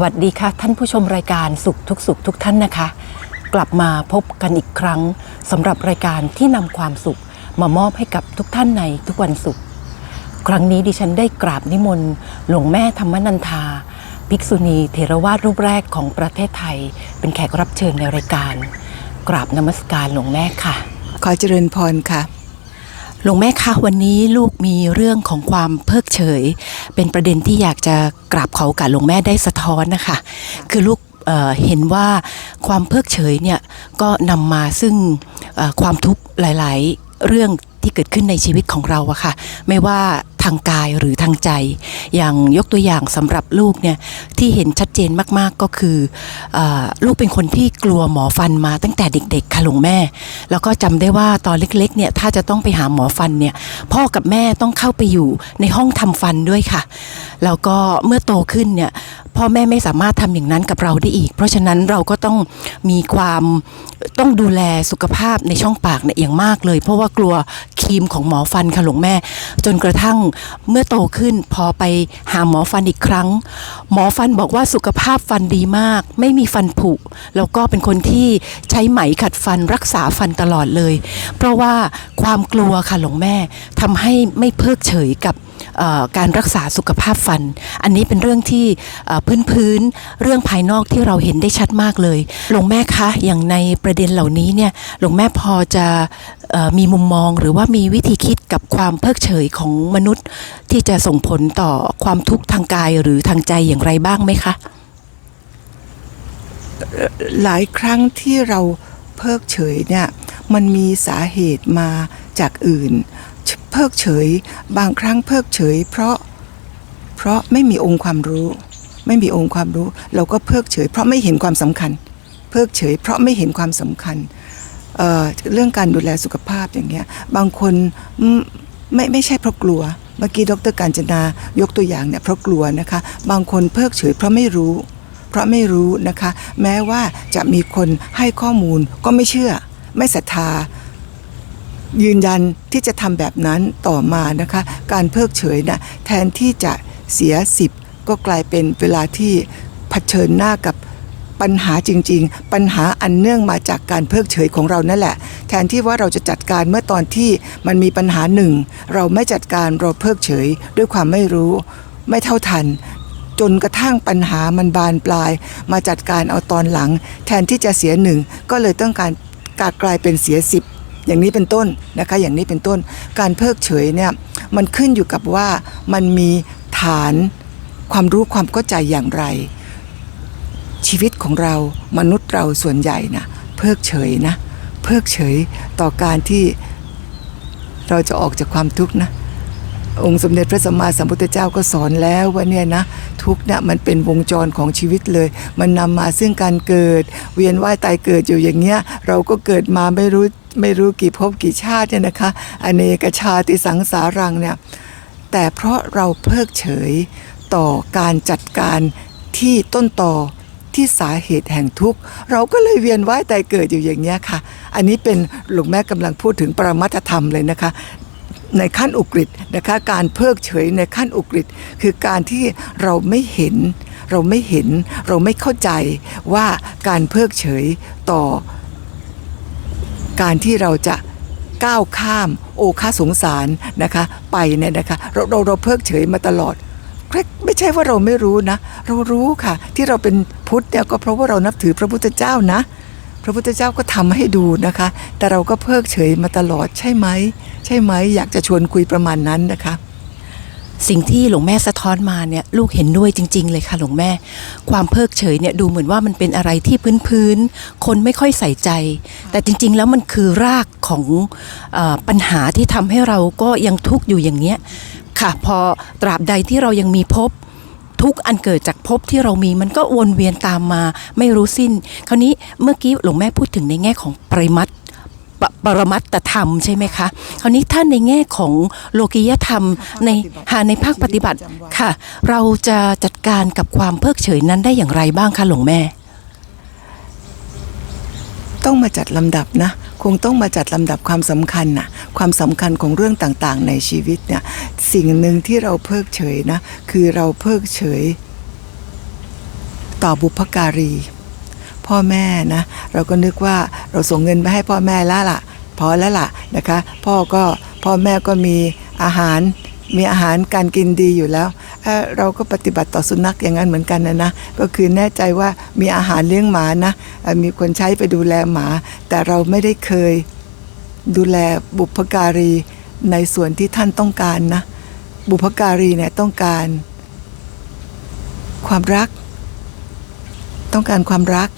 สวัสดีค่ะ ท่านผู้ชมรายการสุขทุกสุขทุกท่านนะคะ กลับมาพบกันอีกครั้งสำหรับรายการที่นำความสุขมามอบให้กับทุกท่านในทุกวันศุกร์ครั้งนี้ดิฉันได้กราบนิมนต์หลวงแม่ธรรมนันทา ภิกษุณีเทรวาสรูปแรกของประเทศไทย เป็นแขกรับเชิญในรายการ กราบนมัสการหลวงแม่ค่ะ ขอเจริญพรค่ะ หลวงแม่คะวันนี้ลูกมีเรื่องของความเพิกเฉย เป็นประเด็นที่อยากจะกราบขอโอกาสหลวงแม่ได้สะท้อนนะคะ คือลูกเเห็นว่าความเพิกเฉยเนี่ยก็นำมาซึ่งความทุกข์หลาย ๆ เรื่องที่เกิดขึ้นในชีวิตของเราอะค่ะ ไม่ว่า ทางกายหรือทางใจ อย่างยกตัวอย่างสำหรับลูกเนี่ยที่เห็นชัดเจนมากๆก็คืออลูกเป็นคนที่กลัวหมอฟันมาตั้งแต่เด็กๆค่ะหลวงแม่ แล้วก็จำได้ว่าตอนเล็กๆเนี่ยถ้าจะต้องไปหาหมอฟันเนี่ยพ่อกับแม่ต้องเข้าไปอยู่ในห้องทำฟันด้วยค่ะ แล้วก็เมื่อโตขึ้นเนี่ยพ่อแม่ไม่สามารถทำอย่างนั้นกับเราได้อีก เพราะฉะนั้นเราก็ต้องมีความต้องดูแลสุขภาพในช่องปากเนี่ยอย่างมากเลย เพราะว่ากลัวครีมของหมอฟันค่ะหลวงแม่ จนกระทั่งเมื่อโตขึ้นพอไปหาหมอฟันอีกครั้ง หมอฟันบอกว่าสุขภาพฟันดีมาก ไม่มีฟันผุแล้วก็เป็นคนที่ใช้ไหมขัดฟันรักษาฟันตลอดเลย เพราะว่าความกลัวค่ะหลวงแม่ทำให้ไม่เพิกเฉยกับ การรักษาสุขภาพฟัน อันนี้เป็นเรื่องที่เอ่อพื้นเรื่องภายนอกที่เราเห็นได้ชัดมากเลยหลวงแม่คะอย่างในประเด็นเหล่านี้เนี่ยหลวงแม่พอจะมีมุมมองหรือว่ามีวิธีคิดกับความเพิกเฉยของมนุษย์ ที่จะส่งผลต่อความทุกข์ทางกายหรือทางใจอย่างไรบ้างไหมคะหลายครั้งที่เราเพิกเฉยเนี่ยมันมีสาเหตุมาจากอื่น พิกเฉย บางครั้งเพิกเฉย เพราะเพราะไม่มีองค์ความรู้ ไม่มีองค์ความรู้ เราก็เพิกเฉย เพราะไม่เห็นความสำคัญ เพิกเฉย เพราะไม่เห็นความสำคัญเเรื่องการดูแลสุขภาพอย่างเงี้ยบางคนไม่ไม่ใช่เพราะกลัว เมื่อกี้ดรการจนายกตัวอย่างเนี่ยเพราะกลัวนะคะ บางคนเพิกเฉย เพราะไม่รู้ เพราะไม่รู้นะคะ แม้ว่าจะมีคนให้ข้อมูลก็ไม่เชื่อ ไม่ศรัทธา ยืนยันที่จะทำแบบนั้นต่อมานะคะ การเพิกเฉยนะแทนที่จะเสียสิบก็กลายเป็นเวลาที่เผชิญหน้ากับปัญหาจริง ๆ ปัญหาอันเนื่องมาจากการเพิกเฉยของเรานั่นแหละ แทนที่ว่าเราจะจัดการเมื่อตอนที่มันมีปัญหาหนึ่ง เราไม่จัดการเราเพิกเฉย ด้วยความไม่รู้ ไม่เท่าทัน จนกระทั่งปัญหามันบานปลาย มาจัดการเอาตอนหลัง แทนที่จะเสียหนึ่งก็เลยต้องการกากลายเป็นเสียสิบ อย่างนี้เป็นต้นนะคะอย่างนี้เป็นต้นการเพิกเฉยเนี่ยมันขึ้นอยู่กับว่ามันมีฐานความรู้ความเข้าใจอย่างไร ชีวิตของเรามนุษย์เราส่วนใหญ่นะเพิกเฉยนะเพิกเฉยต่อการที่เราจะออกจากความทุกข์นะ องค์สมเด็จพระสัมมาสัมพุทธเจ้าก็สอนแล้วว่าเนี่ยนะทุกเนี่ยมันเป็นวงจรของชีวิตเลย มันนำมาซึ่งการเกิด เวียนว่ายตายเกิดอยู่อย่างเงี้ยเราก็เกิดมาไม่รู้ไม่รู้กี่ภพกี่ชาติเนี่ยนะคะ อเนกชาติสังสารังเนี่ยแต่เพราะเราเพิกเฉยต่อการจัดการที่ต้นต่อที่สาเหตุแห่งทุกข์ เราก็เลยเวียนว่ายตายเกิดอยู่อย่างเงี้ยค่ะ อันนี้เป็นหลวงแม่กำลังพูดถึงปรมัตธรรมเลยนะคะ ในขั้นอุกฤษนะคะการเพิกเฉยในขั้นอุกฤษคือการที่เราไม่เห็น เราไม่เห็น เราไม่เข้าใจว่าการเพิกเฉยต่อ การที่เราจะก้าวข้ามโอคาสงสารนะคะไปเนี่ยนะคะเราเราเราเพิกเฉยมาตลอดไม่ใช่ว่าเราไม่รู้นะ เรารู้ค่ะ ที่เราเป็นพุทธเนี่ยก็เพราะว่าเรานับถือพระพุทธเจ้านะ ระพุทธเจ้าก็ทำให้ดูนะคะ แต่เราก็เพิกเฉยมาตลอดใช่ไหม ใช่ไหมอยากจะชวนคุยประมาณนั้นนะคะสิ่งที่หลวงแม่สะท้อนมาเนี่ยลูกเห็นด้วยจริง ๆ เลยค่ะหลวงแม่ ความเพิกเฉยเนี่ยดูเหมือนว่ามันเป็นอะไรที่พื้นๆคนไม่ค่อยใส่ใจ แต่จริง ๆ แล้วมันคือรากของอปัญหาที่ทำให้เราก็ยังทุกข์อยู่อย่างเนี้ยค่ะ พอตราบใดที่เรายังมีภพ ทุกข์อันเกิดจากภพที่เรามีมันก็วนเวียนตามมาไม่รู้สิ้น คราวนี้เมื่อกี้หลวงแม่พูดถึงในแง่ของปริมัตปปรมัตตธรรมใช่ไหมคะ คราวนี้ถ้านในแง่ของโลกิยธรรมในหาในภาคปฏิบัติค่ะ เราจะจัดการกับความเพิกเฉยนั้นได้อย่างไรบ้างคะหลวงแม่ ต้องมาจัดลำดับนะ คงต้องมาจัดลำดับความสำคัญนะความสำคัญของเรื่องต่างๆ ในชีวิตเนี่ยสิ่งหนึ่งที่เราเพิกเฉยนะคือเราเพิกเฉย ต่อบุพการี พ่อแม่นะเราก็นึกว่าเราส่งเงินไปให้พ่อแม่แล้วล่ะพอแล้วล่ะนะคะ พ่อก็พ่อแม่ก็มีอาหารมีอาหารการกินดีอยู่แล้ว เอ่อเราก็ปฏิบัติต่อสุนัขอย่างนั้นเหมือนกันนะนะก็คือแน่ใจว่ามีอาหารเลี้ยงหมานะมีคนใช้ไปดูแลหมา แต่เราไม่ได้เคยดูแลบุพการีในส่วนที่ท่านต้องการนะ บุพการีเนี่ยต้องการ ความรัก ต้องการความรัก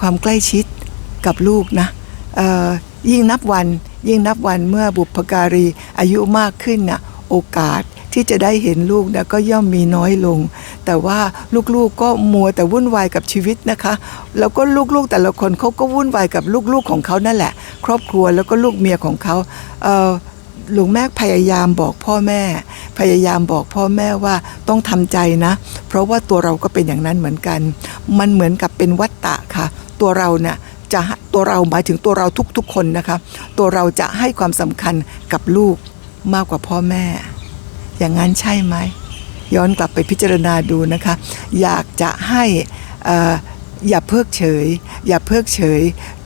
ความใกล้ชิดกับลูกนะยิ่งนับวันยิ่งนับวันเมื่อบุพการีอายุมากขึ้นนะโอกาส ที่จะได้เห็นลูกนะก็ย่อมมีน้อยลง แต่ว่าลูกๆก็มัวแต่วุ่นวายกับชีวิตนะคะ แล้วก็ลูกๆแต่ละคนเขาก็วุ่นวายกับลูกๆของเขานั่นแหละ ครอบครัวแล้วก็ลูกเมียของเขาเหลวงแม่พยายามบอกพ่อแม่ พยายามบอกพ่อแม่ว่าต้องทำใจนะ เพราะว่าตัวเราก็เป็นอย่างนั้นเหมือนกัน มันเหมือนกับเป็นวัตตะค่ะ ตัวเราเนี่ยจะตัวเราหมายถึงตัวเราทุกๆคนนะคะ ตัวเราจะให้ความสำคัญกับลูกมากกว่าพ่อแม่ อย่างนั้นใช่ไหม ย้อนกลับไปพิจารณาดูนะคะ อยากจะให้อออย่าเพิกเฉย อย่าเพิกเฉย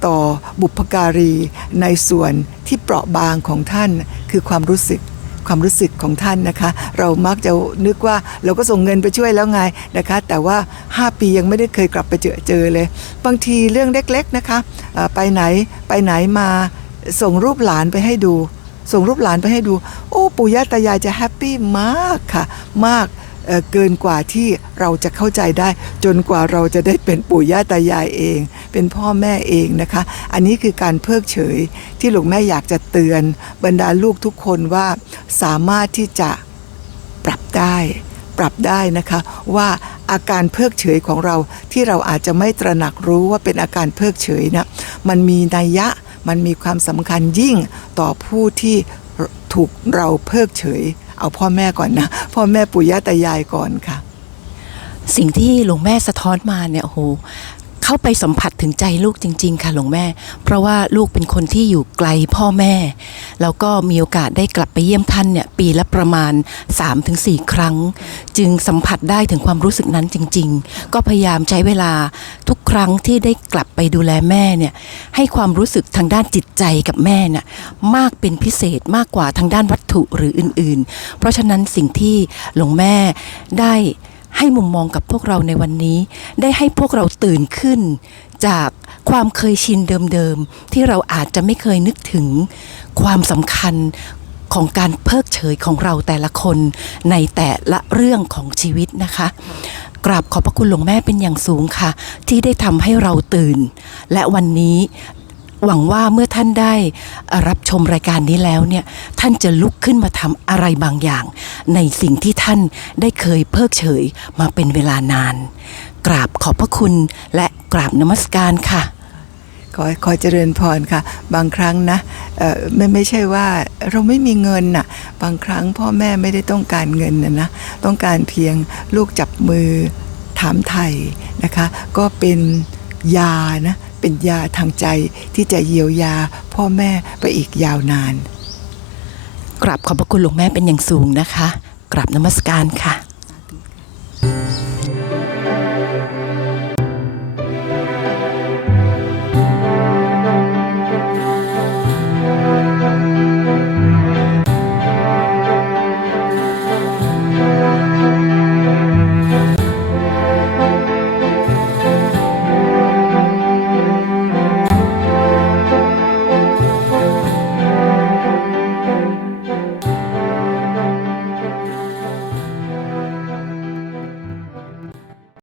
ต่อบุพการีในส่วนที่เปราะบางของท่านคือความรู้สึกความรู้สึกของท่านนะคะ เรามักจะนึกว่าเราก็ส่งเงินไปช่วยแล้วไงนะคะ แต่ว่า 5 ปียังไม่ได้เคยกลับไปเจอเจอเลย บางทีเรื่องเล็กๆนะคะ ไปไหนไปไหนมาส่งรูปหลานไปให้ดู ส่งรูปหลานไปให้ดู โอ้ปู่ย่าตายายจะแฮปปี้มากค่ะ มากเเกินกว่าที่เราจะเข้าใจได้ จนกว่าเราจะได้เป็นปู่ย่าตายายเอง เป็นพ่อแม่เองนะคะ อันนี้คือการเพิกเฉยที่หลวงแม่อยากจะเตือน บรรดาลูกทุกคนว่าสามารถที่จะปรับได้ปรับได้นะคะว่าอาการเพิกเฉยของเราที่เราอาจจะไม่ตระหนักรู้ว่าเป็นอาการเพิกเฉยนะมันมีนัยยะ มันมีความสำคัญยิ่งต่อผู้ที่ถูกเราเพิกเฉย เอาพ่อแม่ก่อนนะ พ่อแม่ปู่ย่าตายายก่อนค่ะ สิ่งที่หลวงแม่สะท้อนมาเนี่ยโอ้โห เข้าไปสัมผัสถึงใจลูกจริง ๆ ค่ะหลวงแม่ เพราะว่าลูกเป็นคนที่อยู่ไกลพ่อแม่ แล้วก็มีโอกาสได้กลับไปเยี่ยมท่านเนี่ยปีละประมาณ 3-4 ครั้ง จึงสัมผัสได้ถึงความรู้สึกนั้นจริง ๆ ก็พยายามใช้เวลาทุกครั้งที่ได้กลับไปดูแลแม่เนี่ยให้ความรู้สึกทางด้านจิตใจกับแม่น่ะมากเป็นพิเศษมากกว่าทางด้านวัตถุหรืออื่น ๆ เพราะฉะนั้นสิ่งที่หลวงแม่ได้ ให้มุมมองกับพวกเราในวันนี้ ได้ให้พวกเราตื่นขึ้น จากความเคยชินเดิมๆ ที่เราอาจจะไม่เคยนึกถึงความสำคัญของการเพิกเฉยของเราแต่ละคนในแต่ละเรื่องของชีวิตนะคะ กราบขอบพระคุณหลวงแม่เป็นอย่างสูงค่ะ ที่ได้ทำให้เราตื่น และวันนี้ หวังว่าเมื่อท่านได้รับชมรายการนี้แล้วเนี่ยท่านจะลุกขึ้นมาทำอะไรบางอย่าง ในสิ่งที่ท่านได้เคยเพิกเฉยมาเป็นเวลานาน กราบขอบพระคุณและกราบนมัสการค่ะขอขอเจริญพรค่ะ บางครั้งนะไม่ไม่ใช่ว่าเราไม่มีเงินน่ะ บางครั้งพ่อแม่ไม่ได้ต้องการเงินนะนะต้องการเพียงลูกจับมือถามไทยนะคะ ก็เป็นยานะ เป็นยาทางใจที่จะเยียวยาพ่อแม่ไปอีกยาวนาน กราบขอบพระคุณหลวงแม่เป็นอย่างสูงนะคะ กราบนมัสการค่ะ